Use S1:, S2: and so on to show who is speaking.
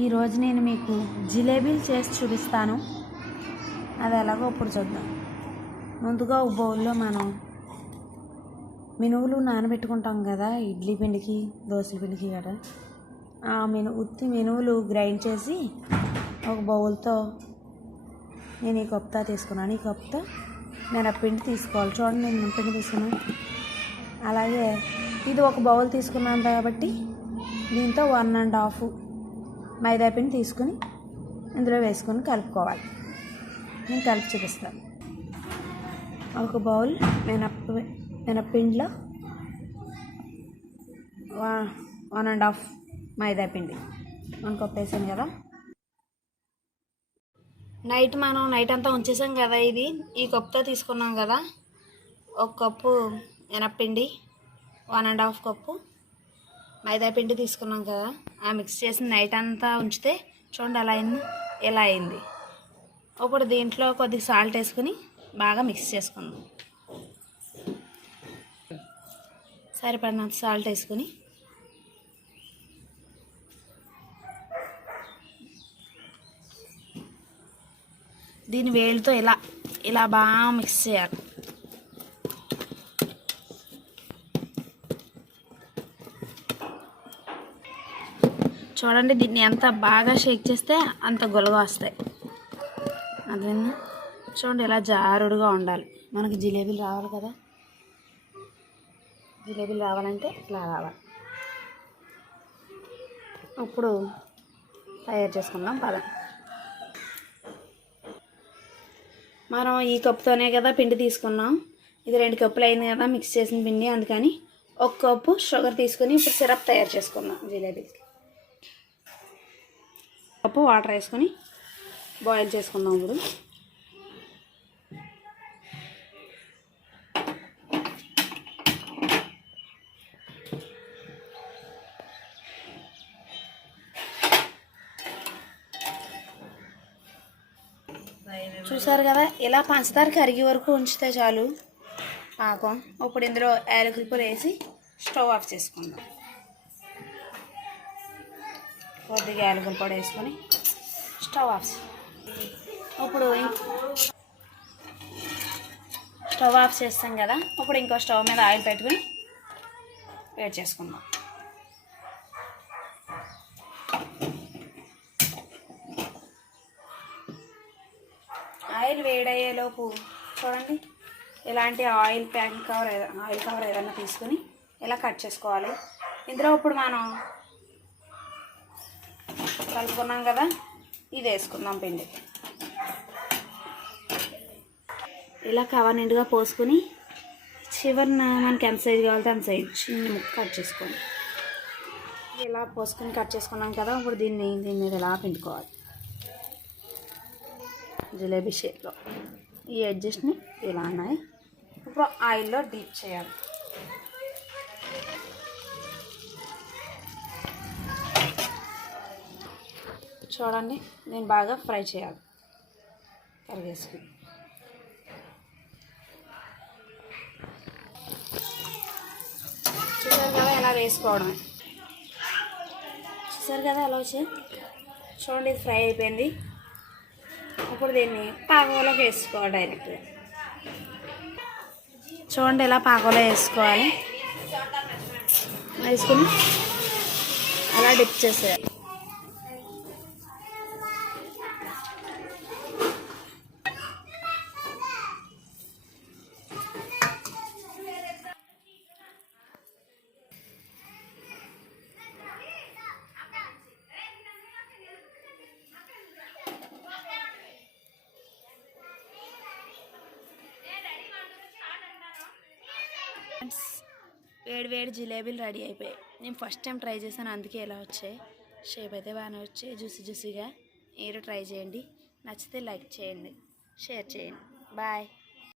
S1: ఈరోజు నేను మీకు జిలేబీలు చేసి చూపిస్తాను. అది ఎలాగో ఇప్పుడు చూద్దాం. ముందుగా ఒక బౌల్లో మనం మినువులు నానబెట్టుకుంటాం కదా ఇడ్లీ పిండికి దోశల పిండికి కదా ఆ మెను ఉత్తి మినువులు గ్రైండ్ చేసి ఒక బౌల్తో నేను ఈ కొప్తా తీసుకున్నాను. ఈ కొప్తా నేను ఆ పిండి తీసుకోవాలి. చూడండి నేను పిండి తీసుకున్నాను. అలాగే ఇది ఒక బౌల్ తీసుకున్నాను కాబట్టి దీంతో వన్ అండ్ హాఫ్ మైదాపిండి తీసుకుని ఇందులో వేసుకొని కలుపుకోవాలి. నేను కలిపి చూపిస్తాను. ఒక బౌల్ మినప్ప మినప్పిండిలో వన్ అండ్ హాఫ్ మైదా పిండి వన్ కప్ కదా? నైట్ మనం నైట్ అంతా ఉంచేసాం కదా ఇది. ఈ కప్పుతో తీసుకున్నాం కదా. ఒక కప్పు మినప్పిండి వన్ అండ్ హాఫ్ కప్పు. మైదా పిండి తీసుకున్నాం కదా ఆ మిక్స్ చేసి నైట్ అంతా ఉంచితే చూడండి అలా అయింది ఎలా అయింది. ఇప్పుడు దీంట్లో కొద్దిగా సాల్ట్ వేసుకుని బాగా మిక్స్ చేసుకుందాం. సరిపడినంత సాల్ట్ వేసుకుని దీని వేలుతో ఇలా ఇలా బాగా మిక్స్ చేయాలి. చూడండి దీన్ని ఎంత బాగా షేక్ చేస్తే అంత గొలగా వస్తాయి. అదే చూడండి ఇలా జారుడుగా ఉండాలి. మనకి జిలేబీలు రావాలి కదా. జిలేబీలు రావాలంటే ఇలా రావాలి. ఇప్పుడు తయారు చేసుకుందాం పద. మనం ఈ కప్పుతోనే కదా పిండి తీసుకున్నాం. ఇది రెండు కప్పులు అయింది కదా మిక్స్ చేసిన పిండి అందుకని ఒక కప్పు షుగర్ తీసుకొని ఇప్పుడు సిరప్ తయారు చేసుకుందాం జిలేబీకి కప్పు వాటర్ వేసుకొని బాయిల్ చేసుకుందాం ఇప్పుడు. చూసారు కదా ఇలా పంచదార కరిగి వరకు ఉంచితే చాలు. పాకం ఇప్పుడు ఇందులో యాలకుల పొడి వేసి స్టవ్ ఆఫ్ చేసుకుందాం. కొద్దిగా యాలకుల పొడి వేసుకొని స్టవ్ ఆఫ్ ఇప్పుడు ఇం- స్టవ్ ఆఫ్ చేస్తాం కదా ఇప్పుడు ఇంకో స్టవ్ మీద ఆయిల్ పెట్టుకుని వేడి చేసుకుందాం. ఆయిల్ వేడయ్యేలోపు చూడండి ఇలాంటి oil pan cover oil cover ఏదైనా తీసుకుని ఇలా కట్ చేసుకోవాలి? ఇందులో ఇప్పుడు మనం కలుపుకున్నాం కదా ఇది వేసుకుందాం పిండి. ఇలా కవర్ నిండుగా పోసుకొని చివరిన మనకి ఎంత సైజు కావాలంటే అంత సైజు చిన్న ముక్క కట్ చేసుకోండి ఇలా పోసుకొని కట్ చేసుకున్నాం కదా ఇప్పుడు దీన్ని దీని మీద ఇలా పిండుకోవాలి? జిలేబీ షేప్లో ఈ అడ్జస్ట్ని ఇలా ఉన్నాయి. ఇప్పుడు ఆయిల్లో డీప్ చేయాలి. చూడండి నేను బాగా ఫ్రై చేయాలి. కరిగేసుకుని. చూసారు కదా ఎలా వేసుకోవడమే. చూసారు కదా ఎలా వచ్చాయి చూడండి ఇది ఫ్రై అయిపోయింది. ఇప్పుడు దీన్ని పాకంలోకి వేసుకోవాలి డైరెక్ట్గా చూడండి ఇలా పాకంలో వేసుకోవాలి. వేసుకుని అలా డిప్ చేసేయాలి. ఫ్రెండ్స్ వేడి వేడి జిలేబీలు రెడీ అయిపోయాయి. నేను ఫస్ట్ టైం ట్రై చేశాను అందుకే ఇలా వచ్చాయి. షేప్ అయితే బాగానే వచ్చాయి జ్యూసీ జ్యూసీగా మీరు ట్రై చేయండి. నచ్చితే లైక్ చేయండి. షేర్ చేయండి. బాయ్